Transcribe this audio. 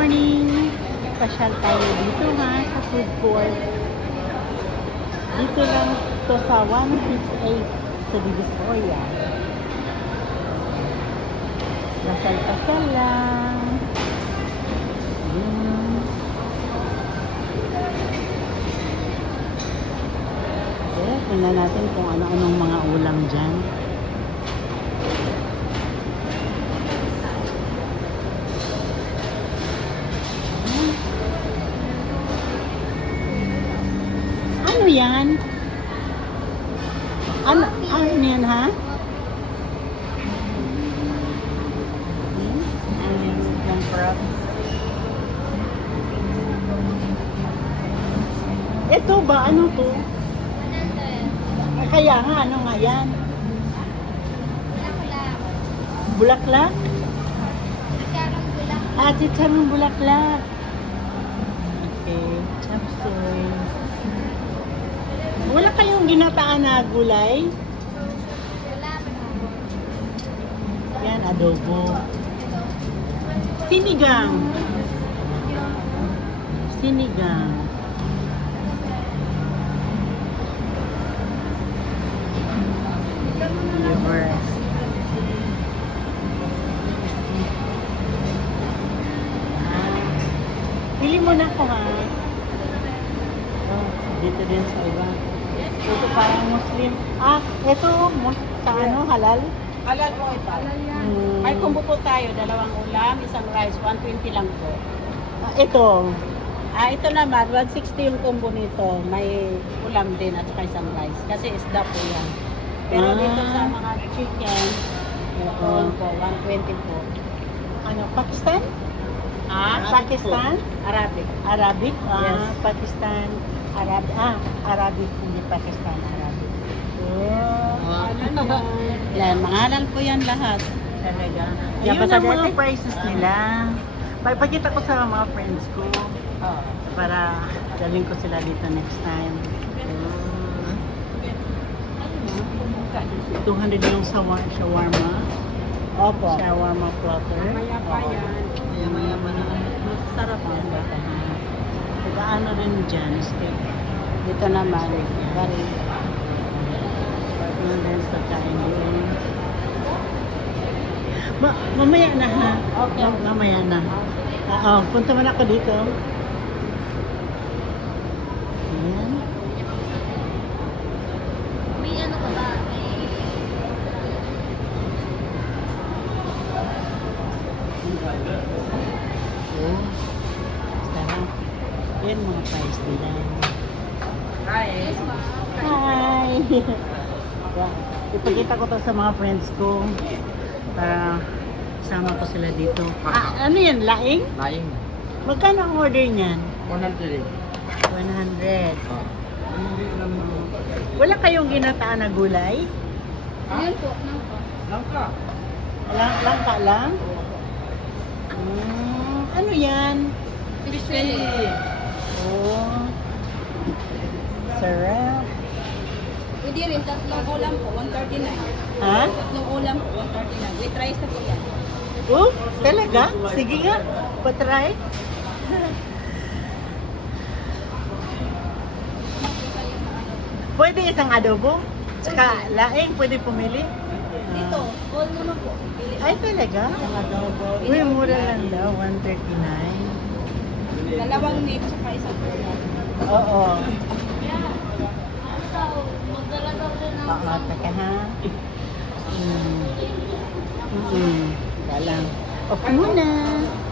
morning! Pasyal tayo dito ha, sa food court. Dito lang to sa 168 sa Divisoria. Pasal-pasal lang. Okay, tingnan natin kung ano-anong mga ulam dyan. Ano yan? Ano yan ha? Ano yung crab? Ito ba? Ano to? Kaya nga, ano nga yan? Bulaklak? Ah, chicharong bulaklak. Okay, chop suey. Wala kayong ginataan na gulay? Yan, adobo. Sinigang. Sinigang. Liver. Pili mo na ko ha. Oh, dito din sa iba. Ito parang Muslim. Ah, ito sa ano, halal? Halal po ito. May combo po tayo, dalawang ulam, isang rice, 120 lang po. Ah, ito. Ito naman, 160 yung combo nito. May ulam din at saka isang rice. Kasi isda po yan. Pero dito sa mga chicken, ito po, 120 po. Ano, Pakistan? Pakistan? Arabic. Arabic? Yes. Pakistan. Arabic, hindi Pakistan, Arabic. Yan, mga halal po yan lahat. Talaga. Yan Ayun pa sa ang mga dati? prices nila. Pagkita ko sa mga friends ko Oh. para daling ko sila dito next time. 200 yung shawarma. Opo. Shawarma platter. Maya pa yan. Maya pa na. Sarap yan ba? Ano rin dyan? Steak. Dito naman, bari. Ano rin pagkain doon. Mamaya na ha. Okay. Mamaya na. Oo, punta man ako dito. Ayan. May ano ka ba? Oh. Sarap. Yan mga price nila. Hi. Hi! Ipakita ko to sa mga friends ko para sama ko sila dito. Ano yan? Laing? Laing. Magkano ang order niyan? 100. 100. Wala kayong ginataan na gulay? Yun po, nangko. Langka. Langka lang? Ano yan? Fish fillet. Oh. Sarap. Pwede rin, tatlong ulam po, 139. Ha? Tatlong ulam po, 139. With rice na po yan. Oh, talaga? Sige nga. Patry. Pwede isang adobo? Tsaka laing, pwede pumili? Dito, all naman po. Pili. Ay, talaga? Uy, mura lang daw. 139. Dalawang meat, saka isang ulam. Oo. Magdala daw rin Oo, taka ha. Wala lang. Off muna.